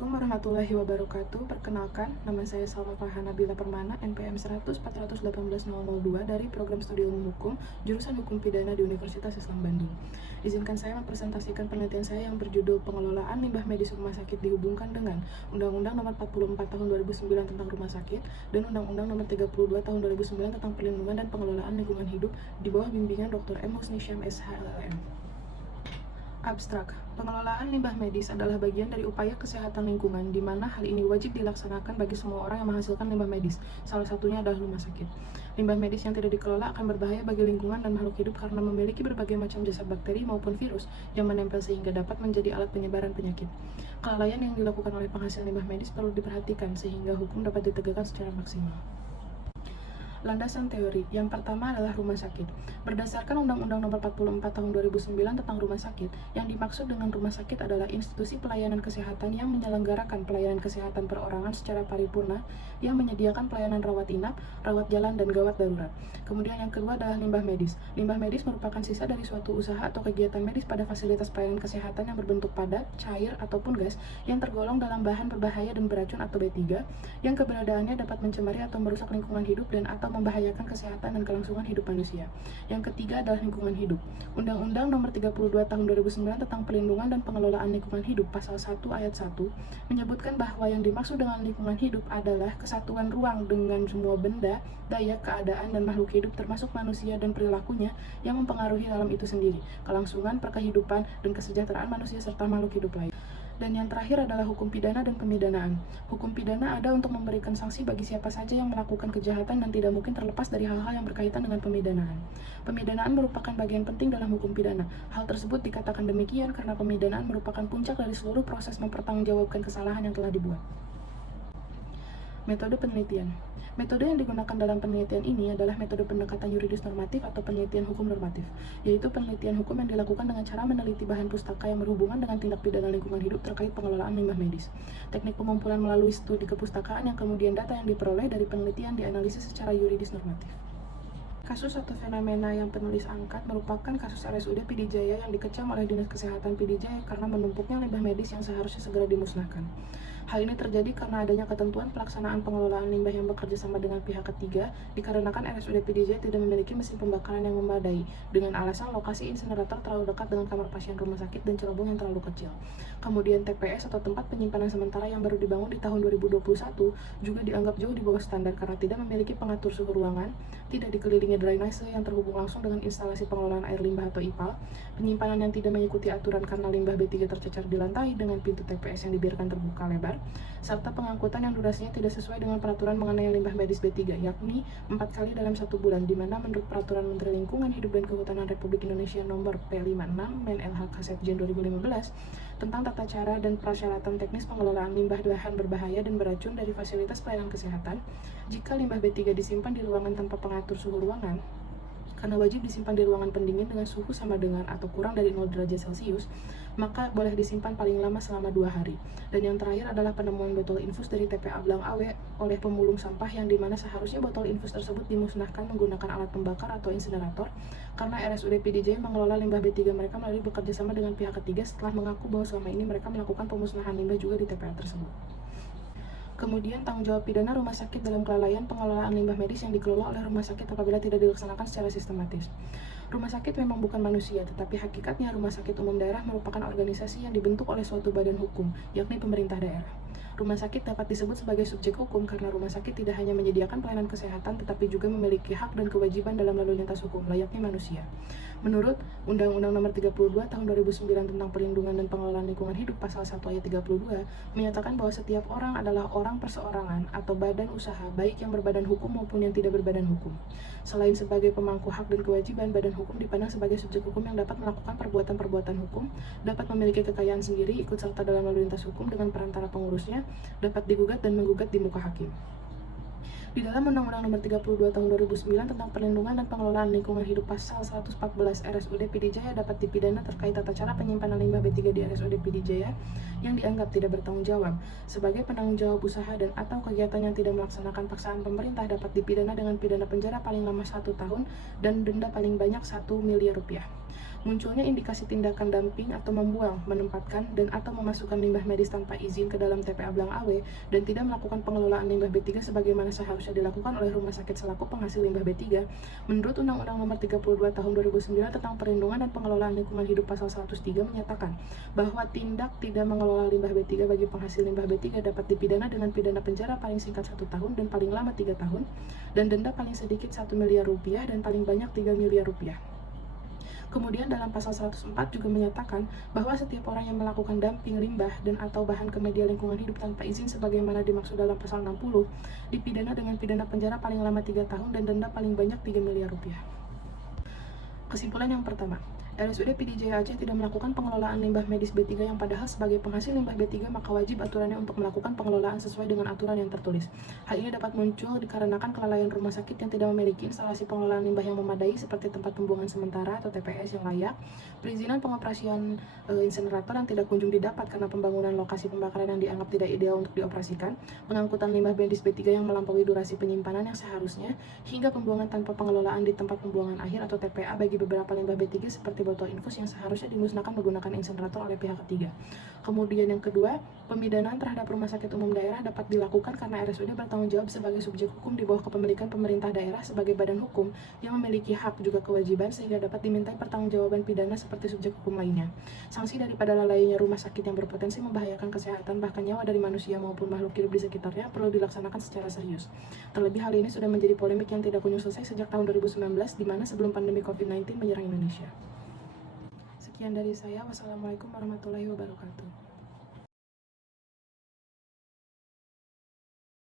Assalamualaikum warahmatullahi wabarakatuh. Perkenalkan, nama saya Salma Farhana Bila Permana, NPM 100418002 dari Program Studi Ilmu Hukum, jurusan Hukum Pidana di Universitas Islam Bandung. Izinkan saya mempresentasikan penelitian saya yang berjudul Pengelolaan Limbah Medis Rumah Sakit dihubungkan dengan Undang-Undang Nomor 44 Tahun 2009 tentang Rumah Sakit dan Undang-Undang Nomor 32 Tahun 2009 tentang Perlindungan dan Pengelolaan Lingkungan Hidup di bawah bimbingan Dr. M. Husni Syam SHLM. Abstrak, pengelolaan limbah medis adalah bagian dari upaya kesehatan lingkungan di mana hal ini wajib dilaksanakan bagi semua orang yang menghasilkan limbah medis, salah satunya adalah rumah sakit. Limbah medis yang tidak dikelola akan berbahaya bagi lingkungan dan makhluk hidup karena memiliki berbagai macam jasad bakteri maupun virus yang menempel sehingga dapat menjadi alat penyebaran penyakit. Kelalaian yang dilakukan oleh penghasil limbah medis perlu diperhatikan sehingga hukum dapat ditegakkan secara maksimal. Landasan teori. Yang pertama adalah rumah sakit. Berdasarkan Undang-Undang Nomor 44 Tahun 2009 tentang rumah sakit, yang dimaksud dengan rumah sakit adalah institusi pelayanan kesehatan yang menyelenggarakan pelayanan kesehatan perorangan secara paripurna, yang menyediakan pelayanan rawat inap, rawat jalan, dan gawat darurat. Kemudian yang kedua adalah limbah medis. Limbah medis merupakan sisa dari suatu usaha atau kegiatan medis pada fasilitas pelayanan kesehatan yang berbentuk padat, cair, ataupun gas yang tergolong dalam bahan berbahaya dan beracun atau B3, yang keberadaannya dapat mencemari atau merusak lingkungan hidup dan atau membahayakan kesehatan dan kelangsungan hidup manusia. Yang ketiga adalah lingkungan hidup. Undang-Undang Nomor 32 Tahun 2009 tentang Perlindungan dan Pengelolaan Lingkungan Hidup Pasal 1 Ayat 1 menyebutkan bahwa yang dimaksud dengan lingkungan hidup adalah kesatuan ruang dengan semua benda, daya, keadaan, dan makhluk hidup termasuk manusia dan perilakunya yang mempengaruhi alam itu sendiri, kelangsungan, perkehidupan, dan kesejahteraan manusia serta makhluk hidup lain. Dan yang terakhir adalah hukum pidana dan pemidanaan. Hukum pidana ada untuk memberikan sanksi bagi siapa saja yang melakukan kejahatan dan tidak mungkin terlepas dari hal-hal yang berkaitan dengan pemidanaan. Pemidanaan merupakan bagian penting dalam hukum pidana. Hal tersebut dikatakan demikian karena pemidanaan merupakan puncak dari seluruh proses mempertanggungjawabkan kesalahan yang telah dibuat. Metode penelitian. Metode yang digunakan dalam penelitian ini adalah metode pendekatan yuridis normatif atau penelitian hukum normatif, yaitu penelitian hukum yang dilakukan dengan cara meneliti bahan pustaka yang berhubungan dengan tindak pidana lingkungan hidup terkait pengelolaan limbah medis. Teknik pengumpulan melalui studi kepustakaan yang kemudian data yang diperoleh dari penelitian dianalisis secara yuridis normatif. Kasus atau fenomena yang penulis angkat merupakan kasus RSUD PD Jaya yang dikecam oleh Dinas Kesehatan PD Jaya karena menumpuknya limbah medis yang seharusnya segera dimusnahkan. Hal ini terjadi karena adanya ketentuan pelaksanaan pengelolaan limbah yang bekerja sama dengan pihak ketiga, dikarenakan RSUD PD Jaya tidak memiliki mesin pembakaran yang memadai, dengan alasan lokasi insinerator terlalu dekat dengan kamar pasien rumah sakit dan cerobong yang terlalu kecil. Kemudian TPS atau tempat penyimpanan sementara yang baru dibangun di tahun 2021 juga dianggap jauh di bawah standar karena tidak memiliki pengatur suhu ruangan, tidak dikelilingi drainase yang terhubung langsung dengan instalasi pengelolaan air limbah atau IPAL, penyimpanan yang tidak mengikuti aturan karena limbah B3 tercecar di lantai dengan pintu TPS yang dibiarkan terbuka lebar, serta pengangkutan yang durasinya tidak sesuai dengan peraturan mengenai limbah medis B3, yakni 4 kali dalam 1 bulan, di mana menurut Peraturan Menteri Lingkungan Hidup dan Kehutanan Republik Indonesia Nomor P56 Men LHK Setjen 2015 tentang tata cara dan persyaratan teknis pengelolaan limbah bahan berbahaya dan beracun dari fasilitas pelayanan kesehatan. Jika limbah B3 disimpan di ruangan tanpa pengatur suhu ruangan, karena wajib disimpan di ruangan pendingin dengan suhu sama dengan atau kurang dari 0 derajat Celcius, maka boleh disimpan paling lama selama 2 hari. Dan yang terakhir adalah penemuan botol infus dari TPA Blang Awe oleh pemulung sampah yang dimana seharusnya botol infus tersebut dimusnahkan menggunakan alat pembakar atau insinerator, karena RSUD PDJ mengelola limbah B3 mereka melalui bekerja sama dengan pihak ketiga setelah mengaku bahwa selama ini mereka melakukan pemusnahan limbah juga di TPA tersebut. Kemudian, tanggung jawab pidana rumah sakit dalam kelalaian pengelolaan limbah medis yang dikelola oleh rumah sakit apabila tidak dilaksanakan secara sistematis. Rumah sakit memang bukan manusia, tetapi hakikatnya rumah sakit umum daerah merupakan organisasi yang dibentuk oleh suatu badan hukum, yakni pemerintah daerah. Rumah sakit dapat disebut sebagai subjek hukum karena rumah sakit tidak hanya menyediakan pelayanan kesehatan, tetapi juga memiliki hak dan kewajiban dalam lalu lintas hukum, layaknya manusia. Menurut Undang-Undang Nomor 32 Tahun 2009 tentang Perlindungan dan Pengelolaan Lingkungan Hidup Pasal 1 Ayat 32 menyatakan bahwa setiap orang adalah orang perseorangan atau badan usaha, baik yang berbadan hukum maupun yang tidak berbadan hukum. Selain sebagai pemangku hak dan kewajiban, badan hukum dipandang sebagai subjek hukum yang dapat melakukan perbuatan-perbuatan hukum, dapat memiliki kekayaan sendiri, ikut serta dalam lalu lintas hukum dengan perantara pengurusnya, dapat digugat dan menggugat di muka hakim. Di dalam Undang-Undang Nomor 32 Tahun 2009 tentang Perlindungan dan Pengelolaan Lingkungan Hidup Pasal 114 RSUD PD Jaya dapat dipidana terkait tata cara penyimpanan limbah B3 di RSUD PD Jaya yang dianggap tidak bertanggung jawab. Sebagai penanggung jawab usaha dan atau kegiatan yang tidak melaksanakan paksaan pemerintah dapat dipidana dengan pidana penjara paling lama 1 tahun dan denda paling banyak 1 miliar rupiah. Munculnya indikasi tindakan dumping atau membuang, menempatkan, dan atau memasukkan limbah medis tanpa izin ke dalam TPA Blang Awe dan tidak melakukan pengelolaan limbah B3 sebagaimana seharusnya dilakukan oleh rumah sakit selaku penghasil limbah B3, menurut Undang-Undang Nomor 32 Tahun 2009 tentang Perlindungan dan Pengelolaan Lingkungan Hidup Pasal 103 menyatakan bahwa tindak tidak mengelola limbah B3 bagi penghasil limbah B3 dapat dipidana dengan pidana penjara paling singkat 1 tahun dan paling lama 3 tahun, dan denda paling sedikit 1 miliar rupiah dan paling banyak 3 miliar rupiah. Kemudian dalam pasal 104 juga menyatakan bahwa setiap orang yang melakukan dumping limbah dan atau bahan ke media lingkungan hidup tanpa izin sebagaimana dimaksud dalam pasal 60 dipidana dengan pidana penjara paling lama 3 tahun dan denda paling banyak 3 miliar rupiah. Kesimpulan yang pertama, RSUD PD Jaya Aceh tidak melakukan pengelolaan limbah medis B3 yang padahal sebagai penghasil limbah B3 maka wajib aturannya untuk melakukan pengelolaan sesuai dengan aturan yang tertulis. Hal ini dapat muncul dikarenakan kelalaian rumah sakit yang tidak memiliki instalasi pengelolaan limbah yang memadai seperti tempat pembuangan sementara atau TPS yang layak, perizinan pengoperasian insenerator yang tidak kunjung didapat karena pembangunan lokasi pembakaran yang dianggap tidak ideal untuk dioperasikan, pengangkutan limbah medis B3 yang melampaui durasi penyimpanan yang seharusnya, hingga pembuangan tanpa pengelolaan di tempat pembuangan akhir atau TPA bagi beberapa limbah B3 seperti botol infus yang seharusnya dimusnahkan menggunakan insenerator oleh pihak ketiga. Kemudian yang kedua, pemidanaan terhadap rumah sakit umum daerah dapat dilakukan karena RSUD bertanggung jawab sebagai subjek hukum di bawah kepemilikan pemerintah daerah sebagai badan hukum yang memiliki hak juga kewajiban sehingga dapat dimintai pertanggungjawaban pidana seperti subjek hukum lainnya. Sanksi daripada lalainya rumah sakit yang berpotensi membahayakan kesehatan bahkan nyawa dari manusia maupun makhluk hidup di sekitarnya perlu dilaksanakan secara serius. Terlebih hal ini sudah menjadi polemik yang tidak kunjung selesai sejak tahun 2019 di mana sebelum pandemi COVID-19 menyerang Indonesia. Sekian dari saya. Wassalamualaikum warahmatullahi wabarakatuh.